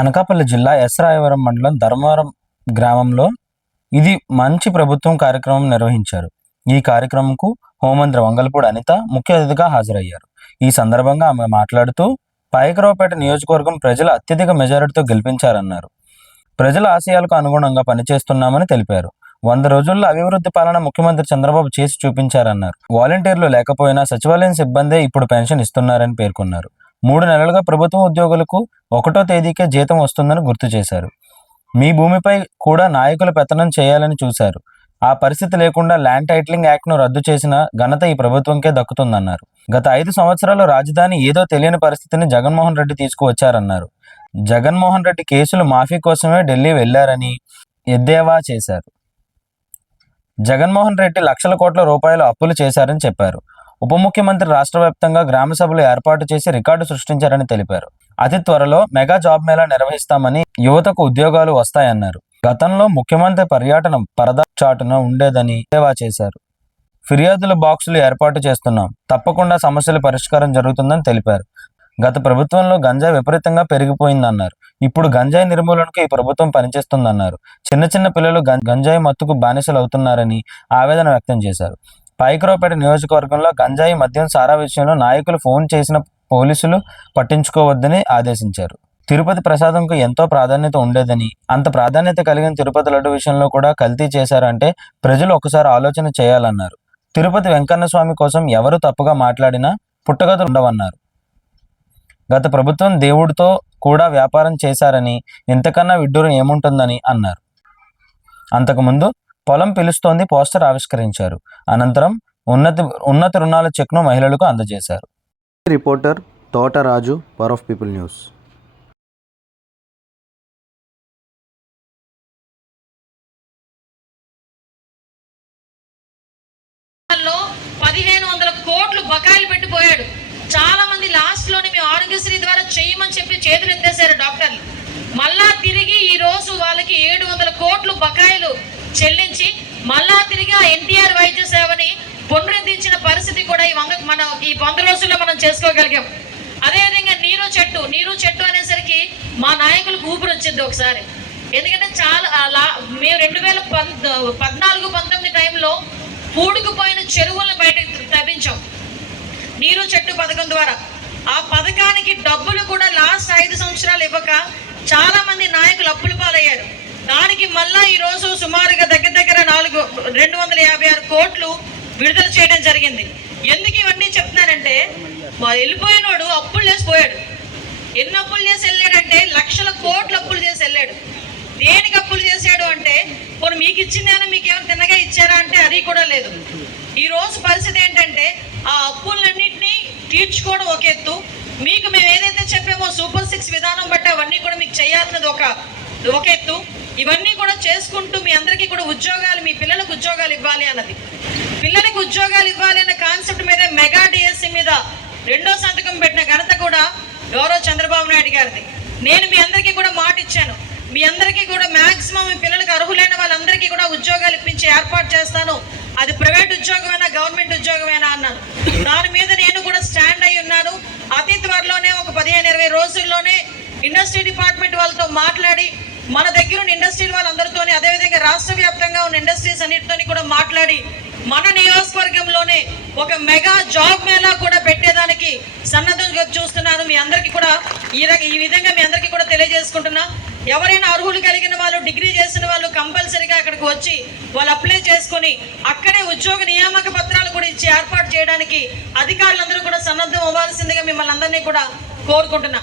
అనకాపల్లి జిల్లా ఎస్ రాయవరం మండలం ధర్మవరం గ్రామంలో ఇది మంచి ప్రభుత్వం కార్యక్రమం నిర్వహించారు. ఈ కార్యక్రమంకు హోంమంత్రి వంగలపూడి అనిత ముఖ్య అతిథిగా హాజరయ్యారు. ఈ సందర్భంగా ఆమె మాట్లాడుతూ పాయకరావుపేట నియోజకవర్గం ప్రజలు అత్యధిక మెజారిటీతో గెలిపించారన్నారు. ప్రజల ఆశయాలకు అనుగుణంగా పనిచేస్తున్నామని తెలిపారు. 100 రోజుల్లో అభివృద్ధి పాలన ముఖ్యమంత్రి చంద్రబాబు చేసి చూపించారన్నారు. వాలంటీర్లు లేకపోయినా సచివాలయం సిబ్బందే ఇప్పుడు పెన్షన్ ఇస్తున్నారని పేర్కొన్నారు. 3 నెలలుగా ప్రభుత్వ ఉద్యోగులకు 1వ తేదీకే జీతం వస్తుందని గుర్తు చేశారు. మీ భూమిపై కూడా నాయకులు పెత్తనం చేయాలని చూశారు. ఆ పరిస్థితి లేకుండా ల్యాండ్ టైటిలింగ్ యాక్ట్ను రద్దు చేసిన ఘనత ఈ ప్రభుత్వంకే దక్కుతుందన్నారు. గత 5 సంవత్సరాలు రాజధాని ఏదో తెలియని పరిస్థితిని జగన్మోహన్ రెడ్డి తీసుకువచ్చారన్నారు. జగన్మోహన్ రెడ్డి కేసులు మాఫీ కోసమే ఢిల్లీ వెళ్లారని ఎద్దేవా చేశారు. జగన్మోహన్ రెడ్డి లక్షల కోట్ల రూపాయలు అప్పులు చేశారని చెప్పారు. ఉప ముఖ్యమంత్రి రాష్ట్ర వ్యాప్తంగా గ్రామ సభలు ఏర్పాటు చేసి రికార్డు సృష్టించారని తెలిపారు. అతి త్వరలో మెగా జాబ్ మేళా నిర్వహిస్తామని, యువతకు ఉద్యోగాలు వస్తాయన్నారు. గతంలో ముఖ్యమంత్రి పర్యటన పరదా చాటున ఉండేదని ఎద్దేవా చేశారు. ఫిర్యాదుల బాక్సులు ఏర్పాటు చేస్తున్నాం, తప్పకుండా సమస్యల పరిష్కారం జరుగుతుందని తెలిపారు. గత ప్రభుత్వంలో గంజాయి విపరీతంగా పెరిగిపోయిందన్నారు. ఇప్పుడు గంజాయి నిర్మూలనకు ఈ ప్రభుత్వం పనిచేస్తుందన్నారు. చిన్న పిల్లలు గంజాయి మత్తుకు బానిసలు అవుతున్నారని ఆవేదన వ్యక్తం చేశారు. పాయకరావుపేట నియోజకవర్గంలో గంజాయి, మద్యం, సారా విషయంలో నాయకులు ఫోన్ చేసిన పోలీసులు పట్టించుకోవద్దని ఆదేశించారు. తిరుపతి ప్రసాదంకు ఎంతో ప్రాధాన్యత ఉండేదని, అంత ప్రాధాన్యత కలిగిన తిరుపతి లడ్డు విషయంలో కూడా కల్తీ చేశారంటే ప్రజలు ఒకసారి ఆలోచన చేయాలన్నారు. తిరుపతి వెంకన్న స్వామి కోసం ఎవరు తప్పుగా మాట్లాడినా పుట్టగతులు ఉండవన్నారు. గత ప్రభుత్వం దేవుడితో కూడా వ్యాపారం చేశారని, ఇంతకన్నా విడ్డూరం ఏముంటుందని అన్నారు. అంతకుముందు పొలం పిలుస్తోంది పోస్టర్ ఆవిష్కరించారు. అనంతరం ఉన్నత రుణాల చెక్ను మహిళలకు అందజేశారు. Reporter Thotaraju, power of people news. లో 1500 కోట్లు బకాయిలు పెట్టిపోయాడు. చాలా మంది లాస్ట్ లోని మీ ఆరోగ్యశ్రీ ద్వారా చేయమని చెప్పి చేతులు ఎత్తేసారు డాక్టర్లు. మళ్ళా తిరిగి ఈ రోజు వాళ్ళకి 700 కోట్లు బకాయిలు చెల్లించి మళ్ళా తిరిగి ఆ ఎన్టీఆర్ వైద్య సేవని పునరుద్ధరించిన పరిస్థితి కూడా మనం ఈ 100 రోజుల్లో మనం చేసుకోగలిగాం. అదేవిధంగా నీరు చెట్టు అనేసరికి మా నాయకులకు ఊపిరి వచ్చింది ఒకసారి. ఎందుకంటే చాలా మేము 2014-19 టైంలో పూడుకుపోయిన చెరువులను బయటకు తవ్వించాం నీరు చెట్టు పథకం ద్వారా. ఆ పథకానికి డబ్బులు కూడా లాస్ట్ 5 సంవత్సరాలు ఇవ్వక చాలా మంది నాయకులు అప్పుల పాలయ్యారు. దానికి మళ్ళా ఈరోజు సుమారుగా దగ్గర 256 కోట్లు విడుదల చేయడం జరిగింది. ఎందుకు ఇవన్నీ చెప్తున్నానంటే, వెళ్ళిపోయినోడు అప్పులు చేసిపోయాడు. ఎన్ని అప్పులు చేసి వెళ్ళాడంటే లక్షల కోట్లు అప్పులు చేసి వెళ్ళాడు. దేనికి అప్పులు చేశాడు అంటే, పోనీ మీకు ఇచ్చిందేనా, మీకేమైనా తిన్నగా ఇచ్చారా అంటే అది కూడా లేదు. ఈ రోజు పరిస్థితి ఏంటంటే ఆ అప్పులన్నింటినీ తీర్చుకోవడం ఒక ఎత్తు, మీకు మేము ఏదైతే చెప్పామో సూపర్ 6 విధానం బట్టి అవన్నీ కూడా మీకు చేయాల్సినది ఒక ఎత్తు. ఇవన్నీ కూడా చేసుకుంటూ మీ అందరికీ కూడా ఉద్యోగాలు, మీ పిల్లలకు ఉద్యోగాలు ఇవ్వాలి అన్నది, పిల్లలకు ఉద్యోగాలు ఇవ్వాలి అన్న కాన్సెప్ట్ మీద మెగా డిఎస్సి మీద 2వ సంతకం పెట్టిన ఘనత కూడా గౌరవ చంద్రబాబు నాయుడు గారిది. నేను మీ అందరికీ కూడా మాట ఇచ్చాను, మీ అందరికీ కూడా మ్యాక్సిమం మీ పిల్లలకు అర్హులైన వాళ్ళందరికీ కూడా ఉద్యోగాలు ఇప్పించి ఏర్పాటు చేస్తాను. అది ప్రైవేట్ ఉద్యోగమైనా గవర్నమెంట్ ఉద్యోగమైనా అన్నాను. దాని మీద నేను కూడా స్టాండ్ అయి ఉన్నాను. అతి త్వరలోనే ఒక 15-20 రోజుల్లోనే ఇండస్ట్రీ డిపార్ట్మెంట్ వాళ్ళతో మాట్లాడి, మన దగ్గర ఉన్న ఇండస్ట్రీ వాళ్ళందరితో, అదేవిధంగా రాష్ట్ర వ్యాప్తంగా ఉన్న ఇండస్ట్రీస్ అన్నిటితో కూడా మాట్లాడి మన నియోజకవర్గంలోనే ఒక మెగా జాబ్ మేళా కూడా పెట్టేదానికి సన్నద్ధంగా చూస్తున్నాను. మీ అందరికీ కూడా ఈ విధంగా మీ అందరికీ కూడా తెలియజేసుకుంటున్నా. ఎవరైనా అర్హులు కలిగిన వాళ్ళు, డిగ్రీ చేసిన వాళ్ళు కంపల్సరీగా అక్కడికి వచ్చి వాళ్ళు అప్లై చేసుకుని అక్కడే ఉద్యోగ నియామక పత్రాలు కూడా ఇచ్చి ఏర్పాటు చేయడానికి అధికారులందరూ కూడా సన్నద్ధం అవ్వాల్సిందిగా మిమ్మల్ని అందరినీ కూడా కోరుకుంటున్నా.